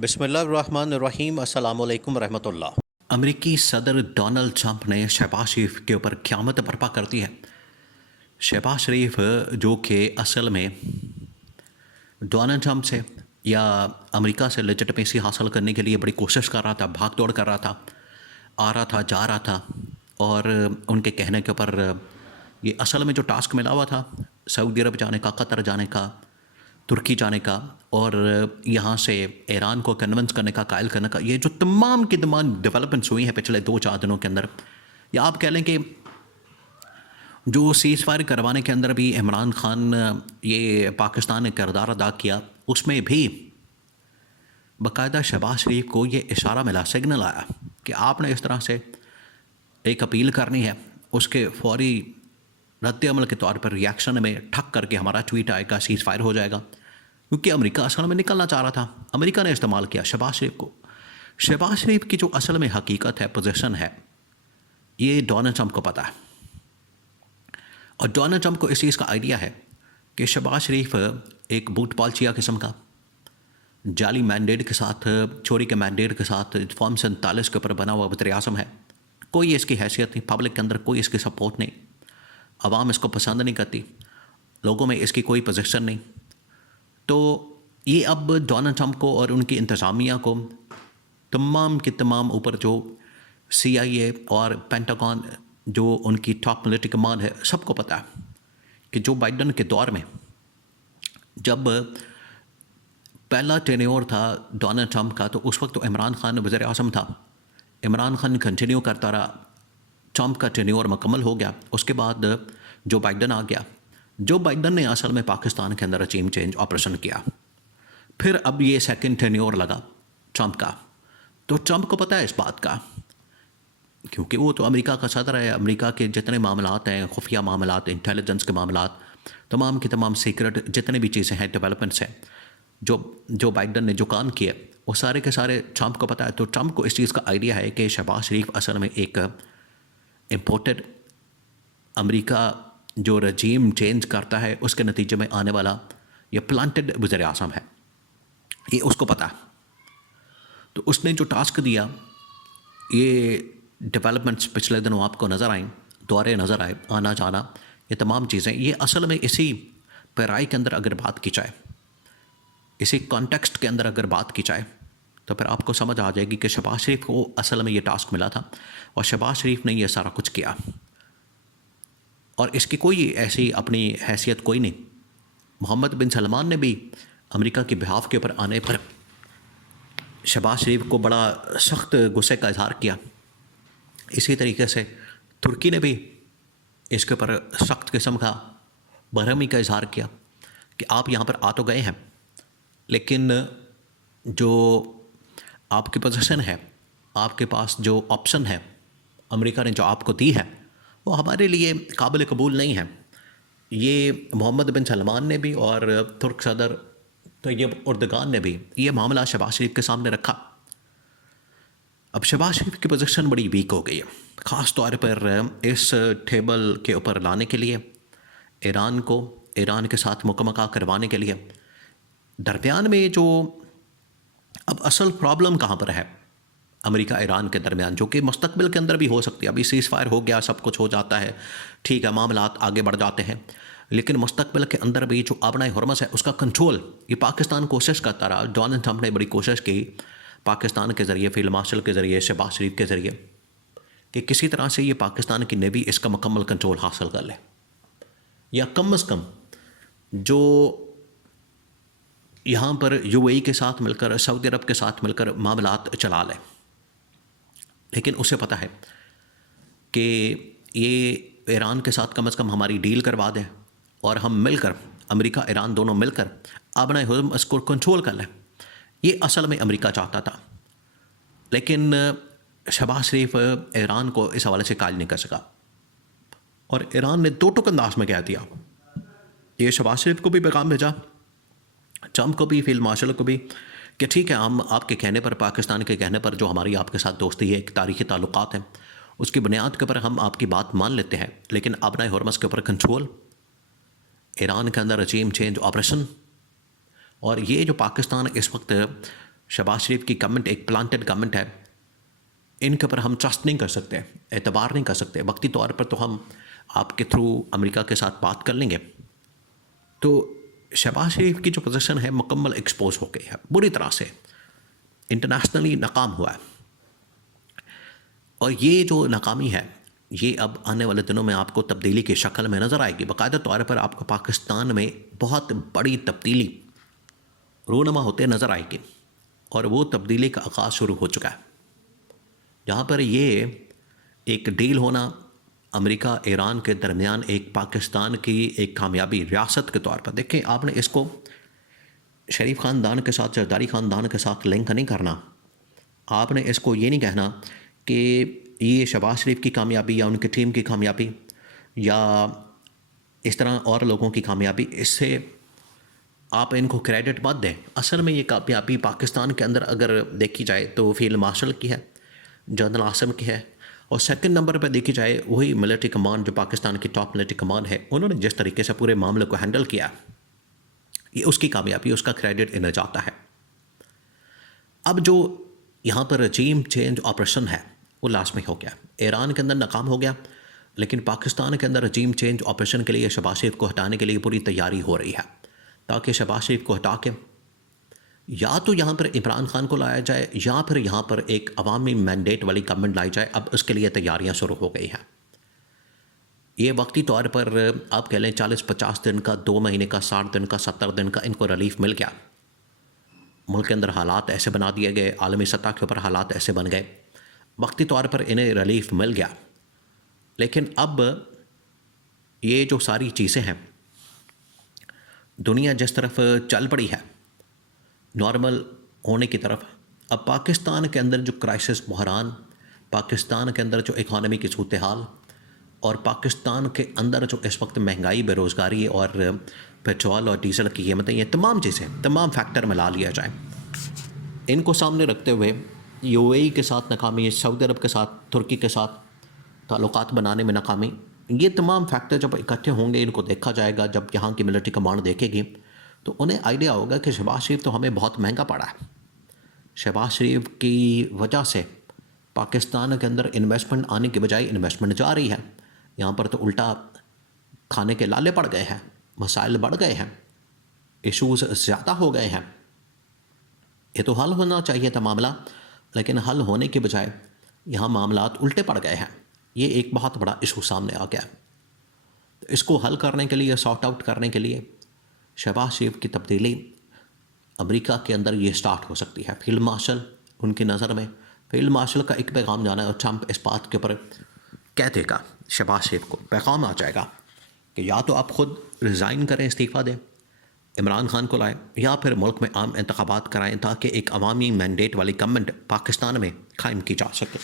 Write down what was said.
बिस्मिल्लाहिर्रहमानिर्रहीम अस्सलामु अलैकुम रहमतुल्लाह। अमेरिकी सदर डोनाल्ड ट्रंप ने शहबाज शरीफ के ऊपर क़यामत बर्पा कर दी है। शहबाज शरीफ जो कि असल में डोनाल्ड ट्रंप से या अमेरिका से लेजिटिमेसी हासिल करने के लिए बड़ी कोशिश कर रहा था, भाग दौड़ कर रहा था, आ रहा था, जा रहा था, और उनके कहने के ऊपर ये असल में जो टास्क मिला हुआ था सऊदी अरब जाने का, कतर जाने का, तुर्की जाने का और यहाँ से ईरान को कन्विंस करने का, कायल करने का, ये जो तमाम की तमाम डेवलपमेंट्स हुई हैं पिछले 2-4 दिनों के अंदर, या आप कह लें कि जो सीज़ फायर करवाने के अंदर भी इमरान खान ये पाकिस्तान ने किरदार अदा किया, उसमें भी बाकायदा शहबाज शरीफ को ये इशारा मिला, सिग्नल आया कि आपने इस तरह से एक अपील करनी है, उसके फौरी रद्द अमल के तौर पर रिएक्शन में ठक करके हमारा ट्वीट आएगा, सीज़ फायर हो जाएगा। क्योंकि अमेरिका असल में निकलना चाह रहा था, अमेरिका ने इस्तेमाल किया शहबाज शरीफ को। शहबाज शरीफ की जो असल में हकीकत है, पोजीशन है, ये डोनाल्ड ट्रंप को पता है, और डोनाल्ड ट्रंप को इस चीज़ का आइडिया है कि शहबाज शरीफ एक बूट पालचिया किस्म का जाली मैंडेट के साथ, चोरी के मैंडेट के साथ फॉर्म 47 के ऊपर बना हुआ वज़ीर आज़म है। कोई इसकी हैसियत नहीं, पब्लिक के अंदर कोई इसकी सपोर्ट नहीं, आवाम इसको पसंद नहीं करती, लोगों में इसकी कोई पोजीशन नहीं। तो ये अब डोनाल्ड ट्रंप को और उनकी इंतज़ामिया को, तमाम के तमाम ऊपर जो CIA और पेंटागन जो उनकी टॉप मिलिट्री कमांड है, सबको पता है कि जो बाइडन के दौर में जब पहला टेन्योर था डोनाल्ड ट्रंप का, तो उस वक्त तो इमरान खान वज़ीर आज़म था, इमरान खान कंटिन्यू करता रहा, ट्रंप का टेन्योर मुकम्मल हो गया, उसके बाद जो बाइडन आ गया। जो बाइडन ने असल में पाकिस्तान के अंदर रेजिम चेंज ऑपरेशन किया, फिर अब ये सेकंड टेन्योर लगा ट्रंप का, तो ट्रंप को पता है इस बात का, क्योंकि वो तो अमेरिका का सदर है। अमेरिका के जितने मामलात हैं, खुफिया मामलात, इंटेलिजेंस के मामलात, तमाम के तमाम सीक्रेट जितने भी चीज़ें हैं, डेवलपमेंट्स हैं, जो बाइडन ने जो काम किए, वो सारे के सारे ट्रंप को पता है। तो ट्रंप को इस चीज़ का आइडिया है कि शहबाज शरीफ असल में एक इम्पोर्टेड अमेरिका जो रजीम चेंज करता है उसके नतीजे में आने वाला ये प्लांटेड वज़ीर आज़म है, ये उसको पता है। तो उसने जो टास्क दिया, ये डेवलपमेंट्स पिछले दिनों आपको नज़र आए, दौरे नज़र आए, आना जाना, ये तमाम चीज़ें, ये असल में इसी पैराई के अंदर अगर बात की जाए, इसी कॉन्टेक्स्ट के अंदर अगर बात की जाए, तो फिर आपको समझ आ जाएगी कि शहबाज शरीफ को असल में ये टास्क मिला था और शहबाज शरीफ ने ये सारा कुछ किया, और इसकी कोई ऐसी अपनी हैसियत कोई नहीं। मोहम्मद बिन सलमान ने भी अमेरिका के बिहाफ के ऊपर आने पर शहबाज शरीफ को बड़ा सख्त गुस्से का इजहार किया। इसी तरीके से तुर्की ने भी इसके ऊपर सख्त किस्म का बरहमी का इजहार किया कि आप यहाँ पर आ तो गए हैं, लेकिन जो आपकी पोजीशन है, आपके पास जो ऑप्शन है अमेरिका ने जो आपको दी है, वो हमारे लिए काबिल कबूल नहीं है। ये मोहम्मद बिन सलमान ने भी और तुर्क सदर तैयब एर्दोगान ने भी ये मामला शहबाज शरीफ के सामने रखा। अब शहबाज शरीफ की पोजीशन बड़ी वीक हो गई है, ख़ास तौर पर इस टेबल के ऊपर लाने के लिए, ईरान को ईरान के साथ मुकम्मल करवाने के लिए। दरमियान में जो अब असल प्रॉब्लम कहाँ पर है अमेरिका ईरान के दरमियान, जो कि मुस्तकबिल के अंदर भी हो सकती है। अभी सीज़ फायर हो गया, सब कुछ हो जाता है, ठीक है, मामलात आगे बढ़ जाते हैं, लेकिन मुस्तकबिल के अंदर भी जो आबनाए हुर्मस है उसका कंट्रोल ये पाकिस्तान कोशिश करता रहा। डोनाल्ड ट्रंप ने बड़ी कोशिश की पाकिस्तान के ज़रिए, फील्ड मार्शल के ज़रिए, शहबाज शरीफ के ज़रिए, कि किसी तरह से ये पाकिस्तान की नेवी इसका मुकम्मल कंट्रोल हासिल कर ले, या कम अज़ कम जो यहाँ पर UAE के साथ मिलकर, सऊदी अरब के साथ मिलकर मामलात चला लें। लेकिन उसे पता है कि ये ईरान के साथ कम अज़ कम हमारी डील करवा दें और हम मिलकर, अमेरिका ईरान दोनों मिलकर अपने हुर्मस को कंट्रोल कर लें। ये असल में अमेरिका चाहता था, लेकिन शहबाज शरीफ ईरान को इस हवाले से कायल नहीं कर सका, और ईरान ने दो टुक अंदाज में कह दिया। ये शहबाज शरीफ को भी पैगाम भेजा, ट्रंप को भी, फील्ड मार्शल को भी, कि ठीक है, हम आपके कहने पर, पाकिस्तान के कहने पर, जो हमारी आपके साथ दोस्ती है, एक तारीख़ी ताल्लुकात है, उसकी बुनियाद के ऊपर हम आपकी बात मान लेते हैं, लेकिन अपने हुर्मस के ऊपर कंट्रोल, ईरान के अंदर रजीम चेंज ऑपरेशन, और ये जो पाकिस्तान इस वक्त शहबाज शरीफ की गवर्नमेंट एक प्लांटेड गवर्नमेंट है, इनके ऊपर हम ट्रस्ट नहीं कर सकते, एतबार नहीं कर सकते। वक्ती तौर पर तो हम आपके थ्रू अमेरिका के साथ बात कर लेंगे। तो शहबाज शरीफ की जो पोजीशन है मुकम्मल एक्सपोज हो गई है, बुरी तरह से इंटरनेशनली नाकाम हुआ है। और ये जो नाकामी है ये अब आने वाले दिनों में आपको तब्दीली की शक्ल में नज़र आएगी। बाकायदा तौर पर आपको पाकिस्तान में बहुत बड़ी तब्दीली रूनुमा होते नज़र आएगी, और वो तब्दीली का आगाज़ शुरू हो चुका है, जहाँ पर ये एक डील होना अमेरिका ईरान के दरमियान एक पाकिस्तान की एक कामयाबी रियासत के तौर पर। देखें, आपने इसको शरीफ ख़ानदान के साथ, जरदारी ख़ानदान के साथ लिंक नहीं करना। आपने इसको ये नहीं कहना कि ये शहबाज शरीफ की कामयाबी या उनकी टीम की कामयाबी या इस तरह और लोगों की कामयाबी, इससे आप इनको क्रेडिट मत दें। असल में ये कामयाबी पाकिस्तान के अंदर अगर देखी जाए तो फील्ड मार्शल की है, जनरल आसिम की है, और सेकंड नंबर पर देखी जाए वही मिलिट्री कमांड जो पाकिस्तान की टॉप मिलिट्री कमांड है, उन्होंने जिस तरीके से पूरे मामले को हैंडल किया, ये उसकी कामयाबी, उसका क्रेडिट इन्हें जाता है। अब जो यहाँ पर रजीम चेंज ऑपरेशन है वो लाजमी हो गया। ईरान के अंदर नाकाम हो गया, लेकिन पाकिस्तान के अंदर रजीम चेंज ऑपरेशन के लिए शहबाज शरीफ को हटाने के लिए पूरी तैयारी हो रही है, ताकि शहबाज शरीफ को हटा के या तो यहाँ पर इमरान खान को लाया जाए या फिर यहाँ पर एक अवामी मैंडेट वाली गवर्नमेंट लाई जाए। अब उसके लिए तैयारियाँ शुरू हो गई हैं। ये वक्ती तौर पर आप कह लें 40-50 दिन का, 2 महीने का, 60 दिन का, 70 दिन का इनको रिलीफ मिल गया। मुल्क के अंदर हालात ऐसे बना दिए गए, आलमी सतह के ऊपर हालात ऐसे बन गए, वक्ती तौर पर इन्हें रिलीफ मिल गया। लेकिन अब ये जो सारी चीज़ें हैं, दुनिया जिस तरफ चल पड़ी है नॉर्मल होने की तरफ, अब पाकिस्तान के अंदर जो क्राइसिस, बहरान, पाकिस्तान के अंदर जो इकॉनमी की सूरत हाल, और पाकिस्तान के अंदर जो इस वक्त महंगाई, बेरोज़गारी और पेट्रोल और डीजल की कीमतें, ये तमाम चीज़ें, तमाम फैक्टर मिला लिया जाए, इनको सामने रखते हुए यूएई के साथ नाकामी, सऊदी अरब के साथ, तुर्की के साथ ताल्लुकात बनाने में नाकामी, ये तमाम फैक्टर जब इकट्ठे होंगे, इनको देखा जाएगा, जब यहाँ की मिलिट्री कमांड देखेगी तो उन्हें आइडिया होगा कि शहबाज शरीफ तो हमें बहुत महंगा पड़ा है। शहबाज शरीफ की वजह से पाकिस्तान के अंदर इन्वेस्टमेंट आने के बजाय इन्वेस्टमेंट जा रही है। यहाँ पर तो उल्टा खाने के लाले पड़ गए हैं, मसाइल बढ़ गए हैं, इशूज़ ज़्यादा हो गए हैं। ये तो हल होना चाहिए था मामला, लेकिन हल होने के बजाय यहाँ मामलात उल्टे पड़ गए हैं। ये एक बहुत बड़ा इशू सामने आ गया। तो इसको हल करने के लिए, सॉर्ट आउट करने के लिए शहबाज शरीफ की तब्दीली अमेरिका के अंदर ये स्टार्ट हो सकती है। फील्ड मार्शल उनकी नज़र में, फील्ड मार्शल का एक पैगाम जाना है और ट्रंप इस बात के ऊपर कह देगा, शहबाज शरीफ को पैगाम आ जाएगा कि या तो आप ख़ुद रिज़ाइन करें, इस्तीफ़ा दें, इमरान खान को लाएं, या फिर मुल्क में आम इंतखाबात कराएं ताकि एक अवामी मैंडेट वाली गवर्नमेंट पाकिस्तान में कायम की जा सके।